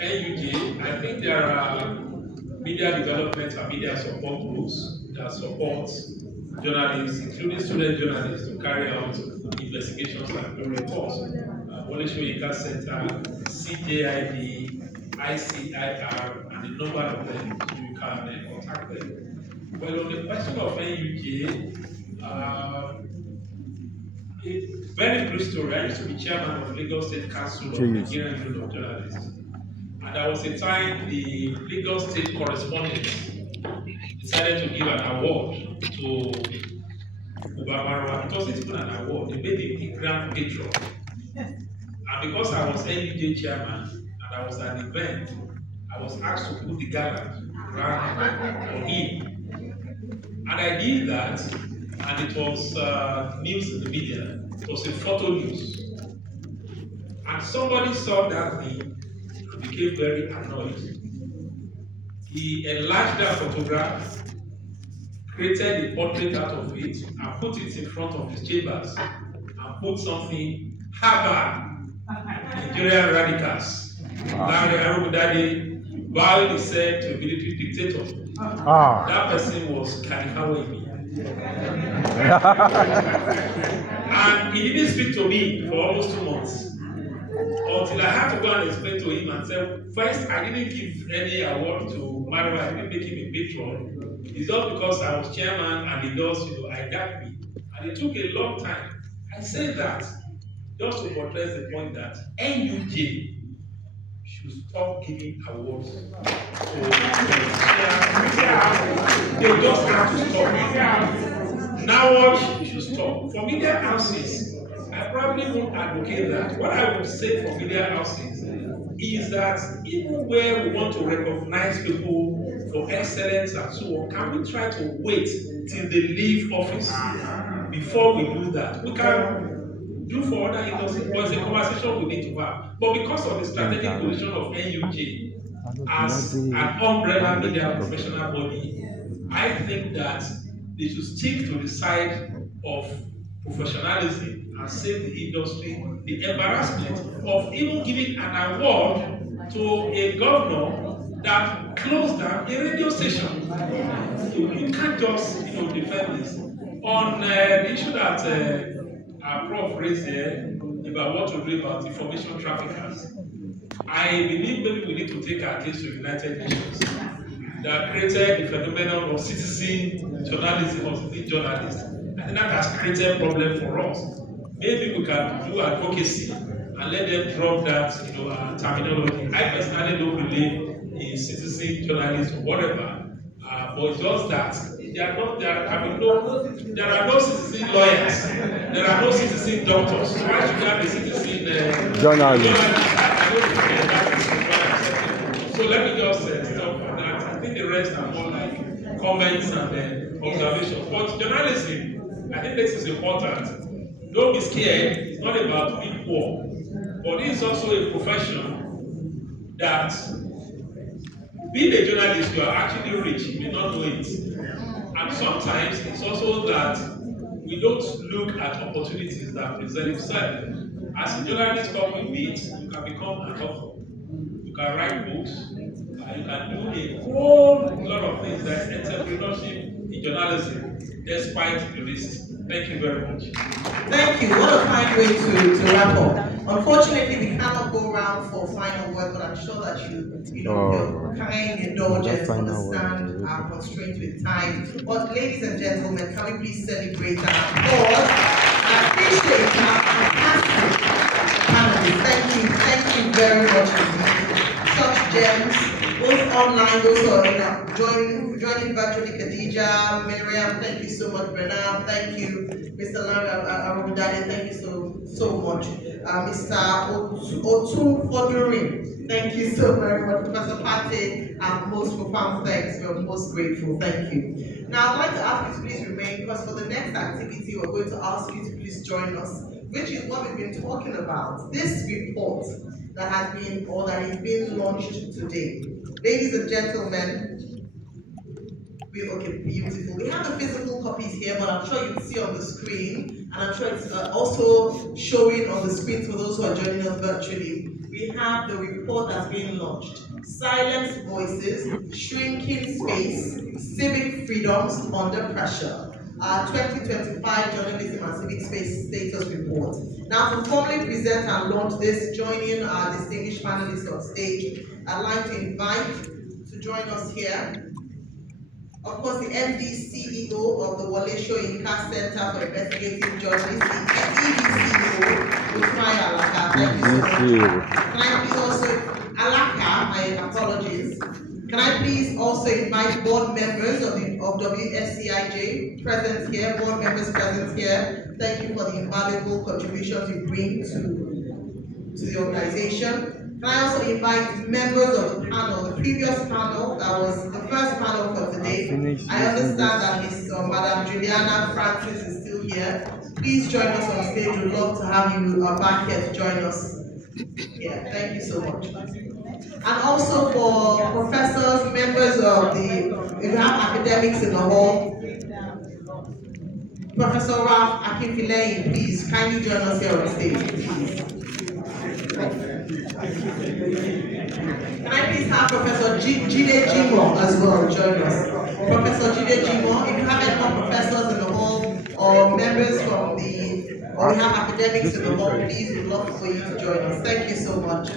NUJ, I think there are media development and media support groups that support journalists, including student journalists, to carry out investigations and do reports. Wole Soyinka Center, CJID, ICIR, and a number of them, so you can contact them. Well, on the question of NUJ, a very brief story. I used to be chairman of Lagos State Council of Nigerian Union of Journalists. And there was a time the Lagos State correspondent decided to give an award to Ubamarwa. It wasn't even an award, they made a grand patron. And because I was NUJ chairman and I was at the event, I was asked to put the gala grand for him. And I did that, and it was news in the media. It was a photo news. And somebody saw that thing and became very annoyed. He enlarged that photograph, created a portrait out of it, and put it in front of his chambers, and put something, Haba, Nigerian radicals. Larry Arubudade vowed himself to a military dictator. That person was Kanihawe. And he didn't speak to me for almost 2 months. Until I had to go and explain to him and say, first, I didn't give any award to Marwa, I didn't make him a patron. It's just because I was chairman and he does, I got me. And it took a long time. I said that just to portray the point that NUJ should stop giving awards. They just have to stop. Now what should stop. For media houses, I probably won't advocate that. What I would say for media houses is that even where we want to recognize people for excellence and so on, can we try to wait till they leave office before we do that? We can do for other industries, but it's a conversation we need to have. But because of the strategic position of NUJ as an umbrella media professional body, I think that they should stick to the side of professionalism and save the industry the embarrassment of even giving an award to a governor that closed down a radio station. You can't just defend this. On the issue that our prof raised here about what to do about information traffickers, I believe maybe we need to take our case to United Nations that created the phenomenon of citizen journalism or citizen journalists. I think that has created a problem for us. Maybe we can do advocacy and let them drop that terminology. I personally don't believe in citizen journalism or whatever, but just that there are no citizen lawyers, there are no citizen doctors. Why should you have a citizen journalist? So let me just stop on that. I think the rest are more like comments and observations. But journalism, I think this is important. Don't be scared. It's not about being poor, but this is also a profession that being a journalist, you are actually rich. You may not know it. And sometimes it's also that we don't look at opportunities that present itself. As a journalist coming with it, you can become an author. You can write books. You can do a whole lot of things. There's entrepreneurship in journalism, despite the risks. Thank you very much. Thank you. What a fine way to wrap up. Unfortunately, we cannot go around for final word, but I'm sure that your kind indulgence understand our constraints with time. But ladies and gentlemen, can we please celebrate and applaud and appreciate our fantastic panelists. Thank you very much indeed. Such gems. Both online, those who are joining virtually, Khadija, Miriam, thank you so much, Bernard, thank you, Mr. Arubudade, thank you so much, Mr. Otun Fodurin, thank you so very much, Professor Pate, and most profound thanks, we're most grateful, thank you. Now I'd like to ask you to please remain, because for the next activity, we're going to ask you to please join us, which is what we've been talking about, this report that has been, or that is being launched today. Ladies and gentlemen, okay, beautiful. We have the physical copies here, but I'm sure you can see on the screen, and I'm sure it's also showing on the screen for those who are joining us virtually. We we have the report that's being launched. Silent Voices, Shrinking Space, Civic Freedoms Under Pressure. 2025 Journalism and Civic Space Status Report. Now, to formally present and launch this, joining our distinguished panelists on stage, I'd like to invite to join us here, of course, the MD CEO of the Wole Soyinka Center for Investigative Justice, the ED CEO, Usmai Alaka. Thank you so much. Can I please also, Alaka, my apologies. Can I please also invite board members of WSCIJ present here, board members present here. Thank you for the invaluable contributions you bring to the organization. Can I also invite members of the panel, the previous panel, that was the first panel for today. I understand that Madam Juliana Francis is still here. Please join us on stage. We'd love to have you back here to join us. Yeah, thank you so much. And also for professors, members of if you have academics in the hall, Professor Ralph Akinfileyin, please kindly join us here on stage, please. Can I please have Professor Jide Jimo as well join us? Professor Jide Jimo, if you have any more professors in the hall or members from or we have academics in the hall, please, we'd love for you to join us. Thank you so much.